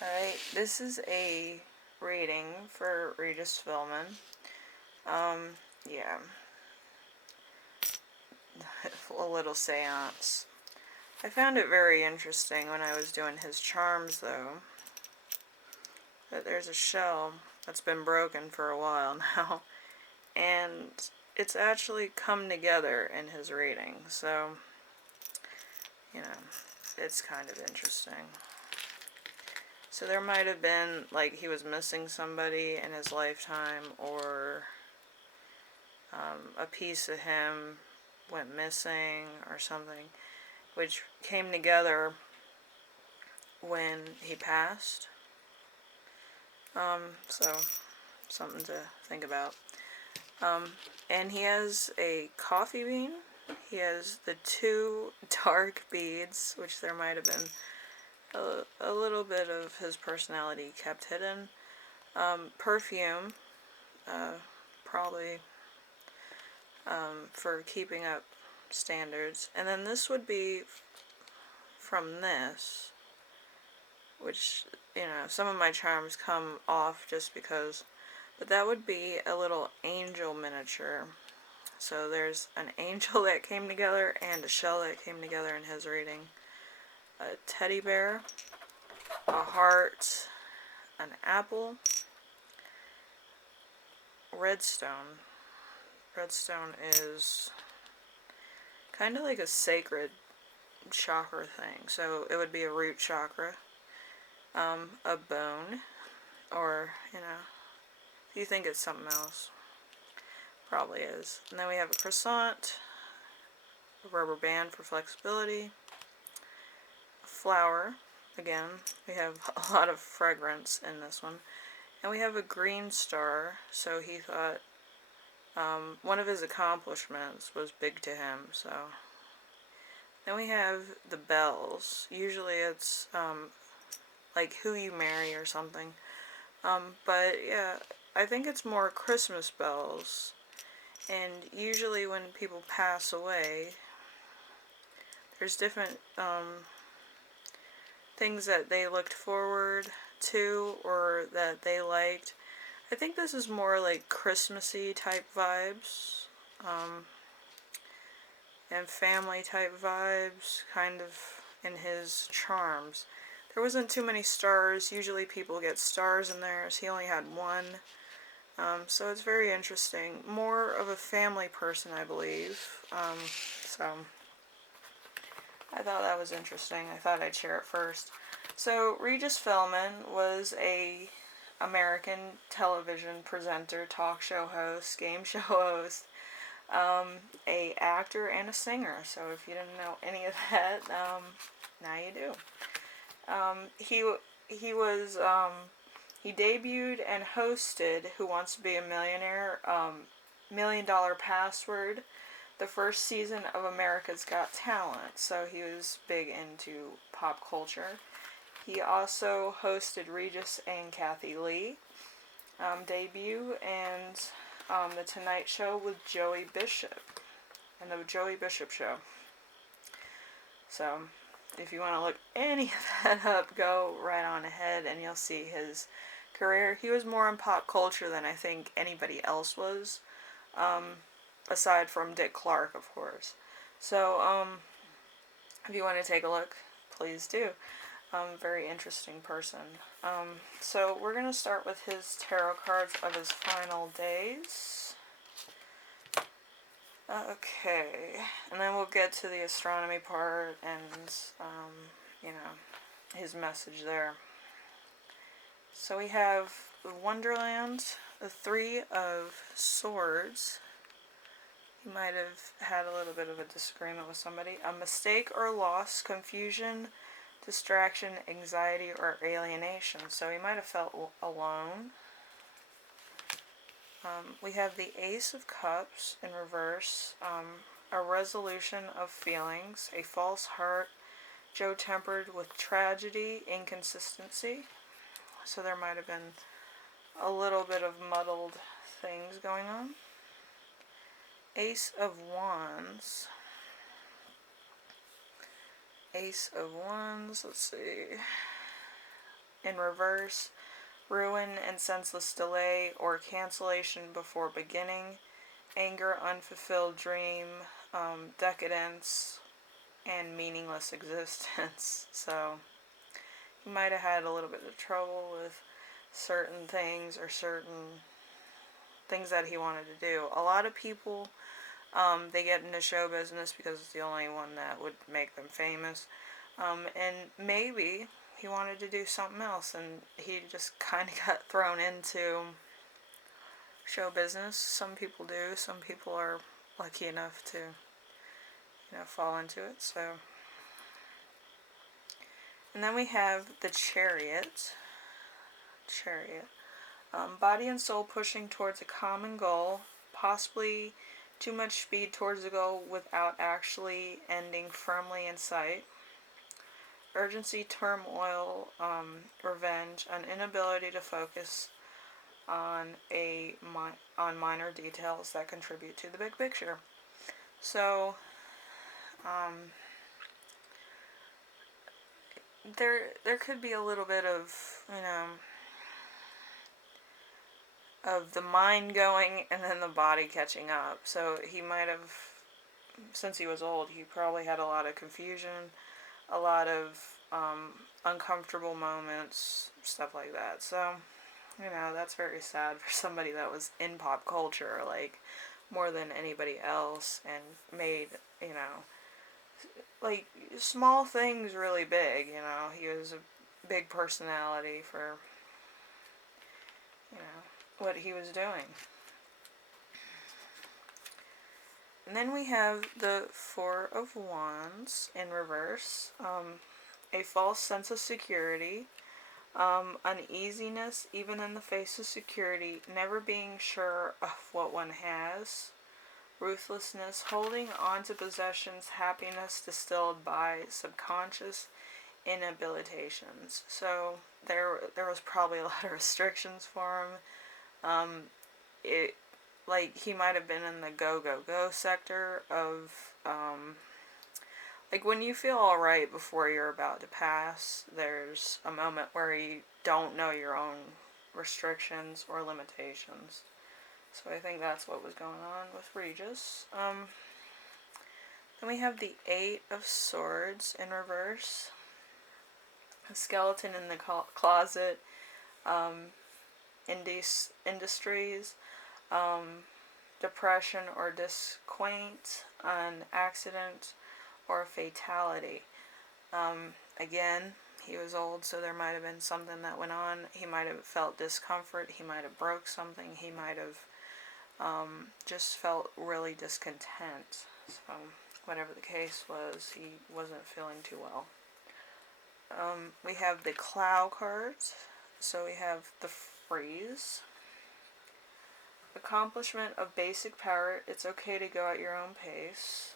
Alright, this is a reading for Regis Philbin. Yeah. A little seance. I found it very interesting when I was doing his charms, though, that there's a shell that's been broken for a while now, and it's actually come together in his reading, so, you know, it's kind of interesting. So there might have been, like, he was missing somebody in his lifetime, or a piece of him went missing or something, which came together when he passed. So something to think about. And he has a coffee bean. He has the 2 dark beads, which there might have been a little bit of his personality kept hidden. Perfume, probably for keeping up standards. And then this would be from this, which, some of my charms come off just because, but that would be a little angel miniature. So there's an angel that came together and a shell that came together in his reading. A teddy bear, a heart, an apple, redstone. Redstone is kind of like a sacred chakra thing, so it would be a root chakra. A bone, or, if you think it's something else, probably is. And then we have a croissant, a rubber band for flexibility, a flower. Again, we have a lot of fragrance in this one. And we have a green star, so he thought one of his accomplishments was big to him, so. Then we have the bells. Usually it's like who you marry or something. But yeah, I think it's more Christmas bells. And usually when people pass away, there's different things that they looked forward to or that they liked. I think this is more like Christmassy type vibes, and family type vibes, kind of in his charms. There wasn't too many stars. Usually people get stars in theirs. He only had 1. So it's very interesting. More of a family person, I believe. So I thought that was interesting. I thought I'd share it first. So Regis Philbin was a American television presenter, talk show host, game show host, a actor, and a singer. So if you didn't know any of that, now you do. He debuted and hosted Who Wants to Be a Millionaire, $1 Million Password, the first season of America's Got Talent. So he was big into pop culture. He also hosted Regis and Kathy Lee debut, and The Tonight Show with Joey Bishop, and the Joey Bishop Show. So if you want to look any of that up, go right on ahead and you'll see his career. He was more in pop culture than I think anybody else was, aside from Dick Clark, of course. So if you want to take a look, please do. Very interesting person. So we're going to start with his tarot cards of his final days. Okay, and then we'll get to the astronomy part and, his message there. So we have Wonderland, the 3 of Swords. You might have had a little bit of a disagreement with somebody. A mistake or loss, confusion, distraction, anxiety, or alienation. So he might have felt alone. We have the Ace of Cups in reverse, a resolution of feelings, a false heart, Joe tempered with tragedy, inconsistency. So there might have been a little bit of muddled things going on. Ace of Wands. Ace of Wands, let's see. in reverse, ruin and senseless delay or cancellation before beginning, anger, unfulfilled dream, decadence, and meaningless existence. So he might have had a little bit of trouble with certain things or certain things that he wanted to do. A lot of people, they get into show business because it's the only one that would make them famous. And maybe he wanted to do something else, and he just kind of got thrown into show business. Some people do. Some people are lucky enough to, fall into it. So, and then we have the Chariot. Body and soul pushing towards a common goal, possibly too much speed towards the goal without actually ending firmly in sight. Urgency, turmoil, revenge, an inability to focus on minor details that contribute to the big picture. So, there could be a little bit of, of the mind going and then the body catching up. So he might have, since he was old, he probably had a lot of confusion, a lot of uncomfortable moments, stuff like that. So, that's very sad for somebody that was in pop culture, like, more than anybody else, and made, like, small things really big, He was a big personality for, what he was doing. And then we have the Four of Wands in reverse. A false sense of security. Uneasiness, even in the face of security. Never being sure of what one has. Ruthlessness, holding on to possessions. Happiness distilled by subconscious inhabilitations. So there was probably a lot of restrictions for him. He might have been in the go sector of, like, when you feel alright before you're about to pass, there's a moment where you don't know your own restrictions or limitations. So I think that's what was going on with Regis. Then we have the Eight of Swords in reverse. A skeleton in the closet. Industries, depression or disquaint, an accident or fatality. Again, he was old, so there might have been something that went on. He might have felt discomfort. He might have broke something. He might have just felt really discontent. So whatever the case was, he wasn't feeling too well. We have the Cloud cards. So we have the Freeze. Accomplishment of basic power. It's okay to go at your own pace.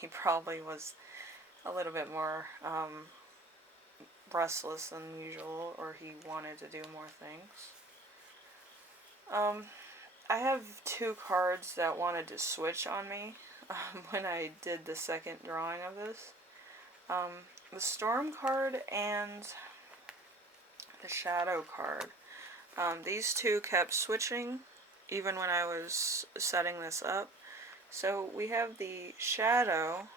He probably was a little bit more restless than usual, or he wanted to do more things. I have two cards that wanted to switch on me when I did the second drawing of this. The Storm card and the Shadow card. These two kept switching even when I was setting this up. So we have the Shadow,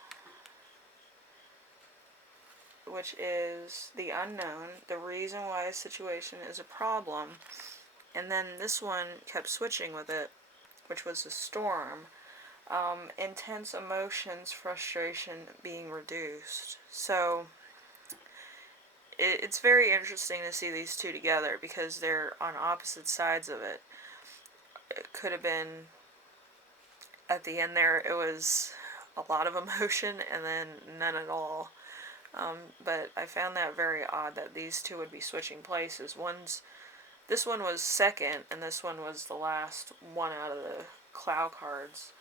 which is the unknown, the reason why a situation is a problem. And then this one kept switching with it, which was the Storm. Intense emotions, frustration being reduced. So it's very interesting to see these two together because they're on opposite sides of it. It could have been, at the end there, it was a lot of emotion and then none at all. But I found that very odd that these two would be switching places. This one was second, and this one was the last one out of the Cloud cards.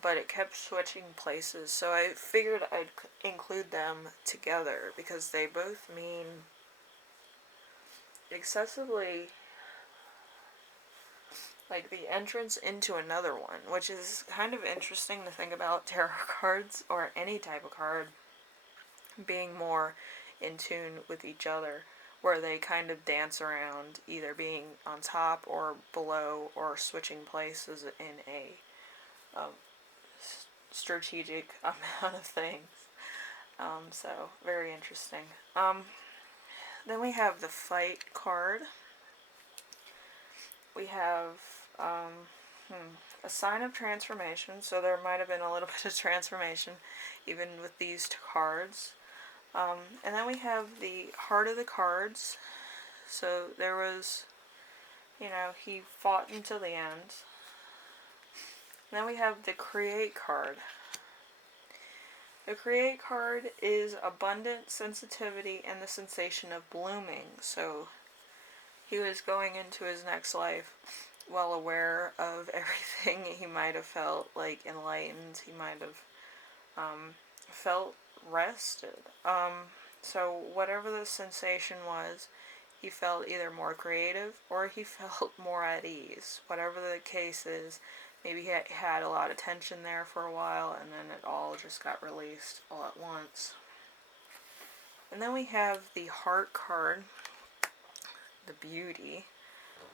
But it kept switching places, so I figured I'd include them together because they both mean excessively, like, the entrance into another one, which is kind of interesting to think about tarot cards or any type of card being more in tune with each other where they kind of dance around either being on top or below or switching places in a strategic amount of things. So, very interesting. Then we have the fight card. We have a sign of transformation, so there might have been a little bit of transformation even with these two cards. And then we have the heart of the cards. So there was, he fought until the end. And then we have the create card. The create card is abundant sensitivity and the sensation of blooming. So he was going into his next life well aware of everything. He might have felt like enlightened. He might have felt rested. So whatever the sensation was, he felt either more creative or he felt more at ease. Whatever the case is, maybe he had a lot of tension there for a while and then it all just got released all at once. And then we have the heart card, the beauty,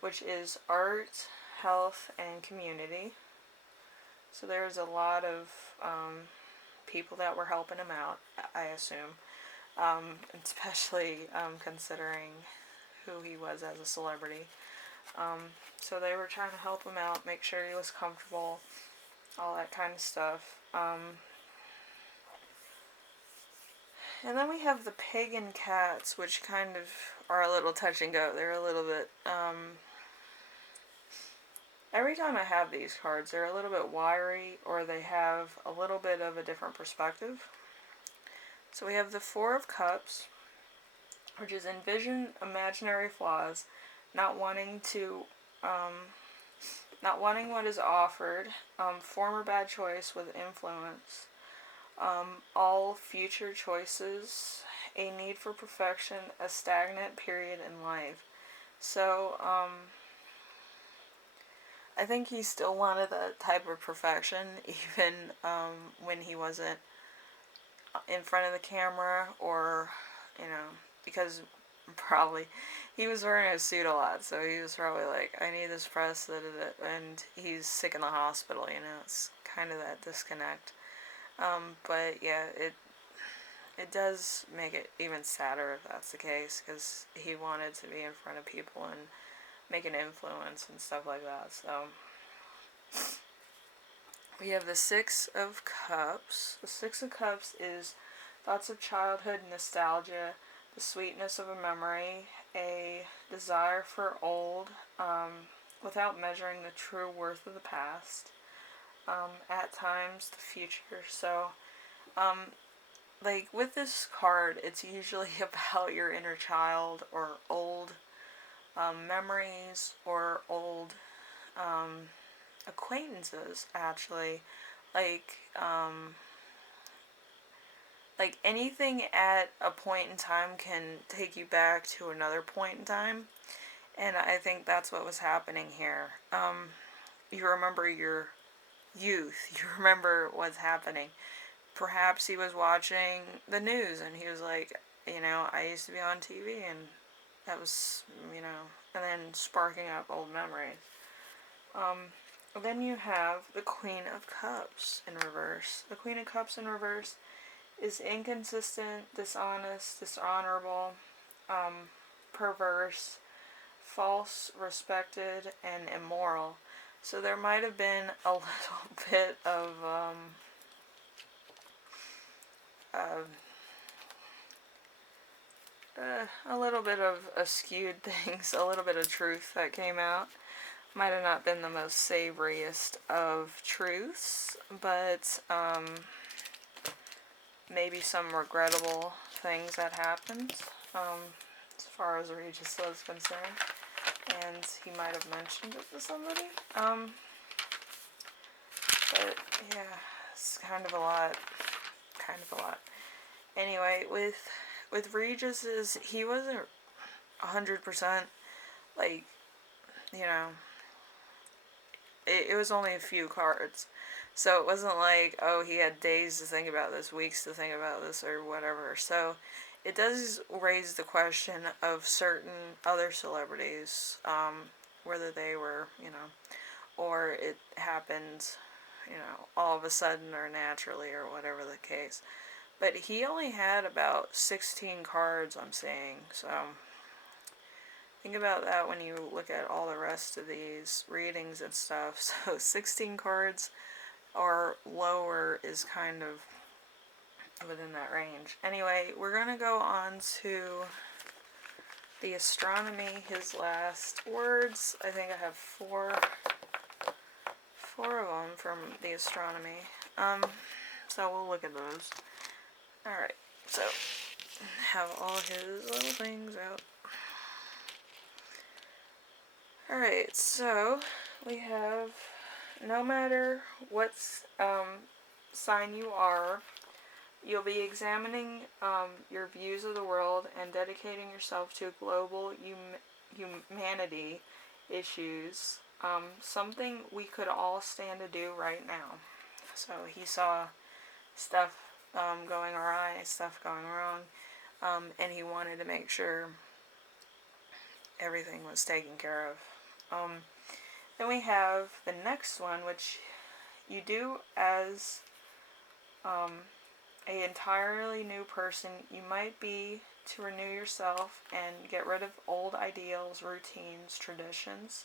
which is art, health, and community. So there's a lot of people that were helping him out, I assume, especially considering who he was as a celebrity. So they were trying to help him out, make sure he was comfortable, all that kind of stuff. And then we have the pagan cats, which kind of are a little touch and go. They're a little bit, every time I have these cards, they're a little bit wiry, or they have a little bit of a different perspective. So we have the Four of Cups, which is envision imaginary flaws, not wanting what is offered, former bad choice with influence, all future choices, a need for perfection, a stagnant period in life. So, I think he still wanted that type of perfection, even when he wasn't in front of the camera, or, because probably he was wearing a suit a lot, so he was probably like, I need this press, and he's sick in the hospital, it's kind of that disconnect. But yeah, it does make it even sadder if that's the case, because he wanted to be in front of people and make an influence and stuff like that. So we have the Six of Cups. The Six of Cups is thoughts of childhood, nostalgia, the sweetness of a memory, a desire for old, without measuring the true worth of the past, at times the future. So like with this card, it's usually about your inner child or old memories or old acquaintances, actually. Like anything at a point in time can take you back to another point in time, and I think that's what was happening here. You remember your youth, you remember what's happening. Perhaps he was watching the news and he was like, I used to be on TV, and that was, and then sparking up old memories. Then you have the Queen of Cups in reverse. The Queen of Cups in reverse is inconsistent, dishonest, dishonorable, perverse, false, respected, and immoral. So there might have been a little bit of a little bit of skewed things, a little bit of truth that came out. Might have not been the most savoriest of truths, but maybe some regrettable things that happened, as far as Regis is concerned, and he might have mentioned it to somebody. But yeah, it's kind of a lot. Anyway, with Regis's, he wasn't 100% like, it was only a few cards. So it wasn't like, oh, he had days to think about this, weeks to think about this, or whatever. So it does raise the question of certain other celebrities, whether they were, or it happened, all of a sudden or naturally or whatever the case. But he only had about 16 cards, I'm seeing, so think about that when you look at all the rest of these readings and stuff. So 16 cards or lower is kind of within that range. Anyway, we're going to go on to the astronomy, his last words. I think I have four of them from the astronomy. So we'll look at those. Alright, so have all his little things out. Alright, so we have, no matter what sign you are, you'll be examining your views of the world and dedicating yourself to global humanity issues, something we could all stand to do right now. So he saw stuff going awry, stuff going wrong, and he wanted to make sure everything was taken care of. Then we have the next one, which you do as a entirely new person. You might be to renew yourself and get rid of old ideals, routines, traditions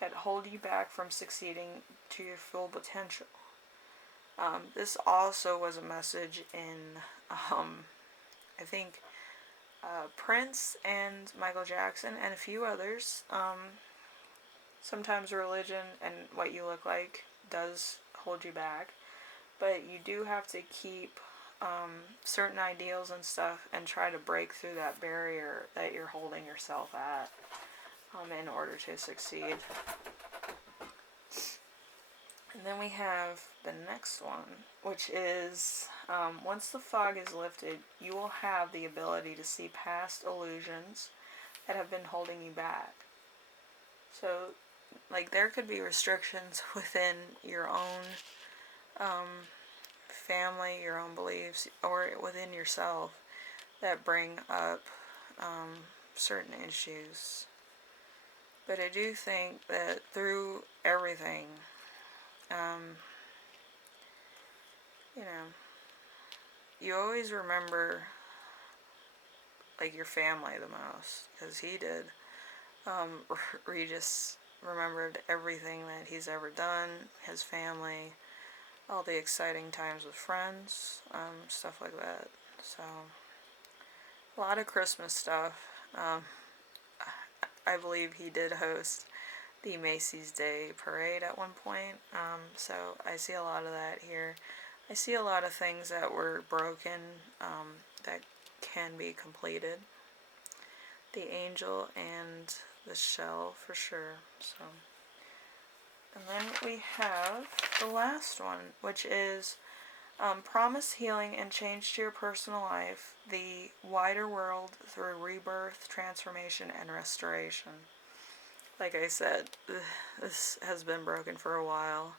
that hold you back from succeeding to your full potential. This also was a message in, I think, Prince and Michael Jackson and a few others. Sometimes religion and what you look like does hold you back, but you do have to keep certain ideals and stuff and try to break through that barrier that you're holding yourself at in order to succeed. And then we have the next one, which is, once the fog is lifted, you will have the ability to see past illusions that have been holding you back. So, like, there could be restrictions within your own family, your own beliefs, or within yourself that bring up certain issues. But I do think that through everything, you always remember, like, your family the most, because he did. Regis remembered everything that he's ever done, his family, all the exciting times with friends, stuff like that. So, a lot of Christmas stuff. I believe he did host the Macy's Day Parade at one point, so I see a lot of that here. I see a lot of things that were broken that can be completed. The angel and the shell for sure. So, and then we have the last one, which is promise healing and change to your personal life, the wider world through rebirth, transformation, and restoration. Like I said, this has been broken for a while,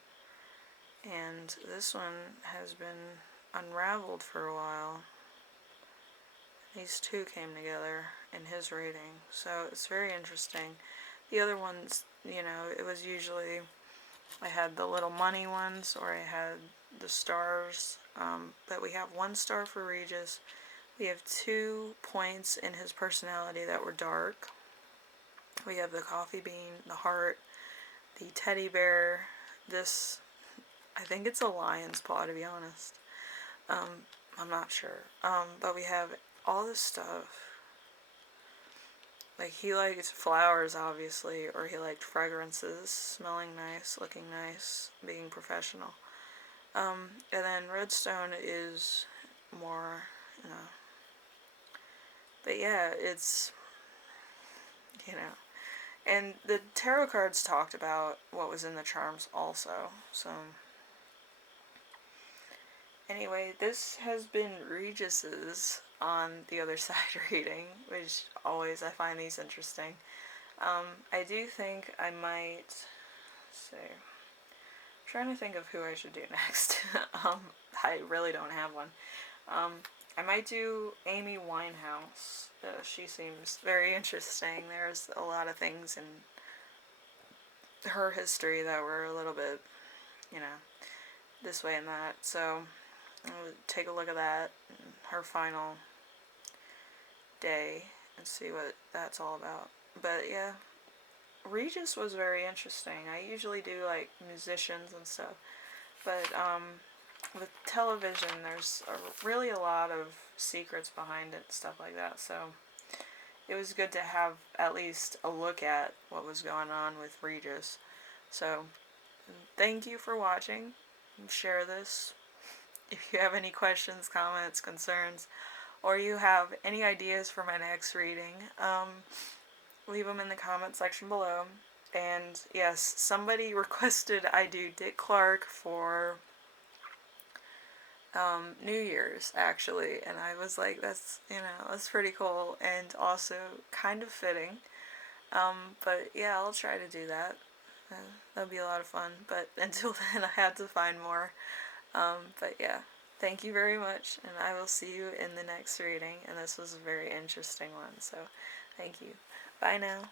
and this one has been unraveled for a while. These two came together in his reading, so it's very interesting. The other ones, it was usually, I had the little money ones, or I had the stars, but we have 1 star for Regis. We have 2 points in his personality that were dark. We have the coffee bean, the heart, the teddy bear, this, I think it's a lion's paw, to be honest. I'm not sure. But we have all this stuff. Like, he liked flowers, obviously, or he liked fragrances, smelling nice, looking nice, being professional. And then redstone is more, but yeah, it's, and the tarot cards talked about what was in the charms also, so anyway, this has been Regis's on the other side reading, which always I find these interesting. I do think I might, I'm trying to think of who I should do next. I really don't have one. I might do Amy Winehouse. She seems very interesting. There's a lot of things in her history that were a little bit, you know, this way and that. So I'll take a look at that, her final day, and see what that's all about. But yeah, Regis was very interesting. I usually do like musicians and stuff, but with television, there's really a lot of secrets behind it, stuff like that. So it was good to have at least a look at what was going on with Regis. So thank you for watching. Share this. If you have any questions, comments, concerns, or you have any ideas for my next reading, leave them in the comment section below. And yes, somebody requested I do Dick Clark for New Year's, actually, and I was like, that's, that's pretty cool, and also kind of fitting. But yeah, I'll try to do that. That'll be a lot of fun, but until then I have to find more. But yeah, thank you very much, and I will see you in the next reading, and this was a very interesting one, so thank you. Bye now.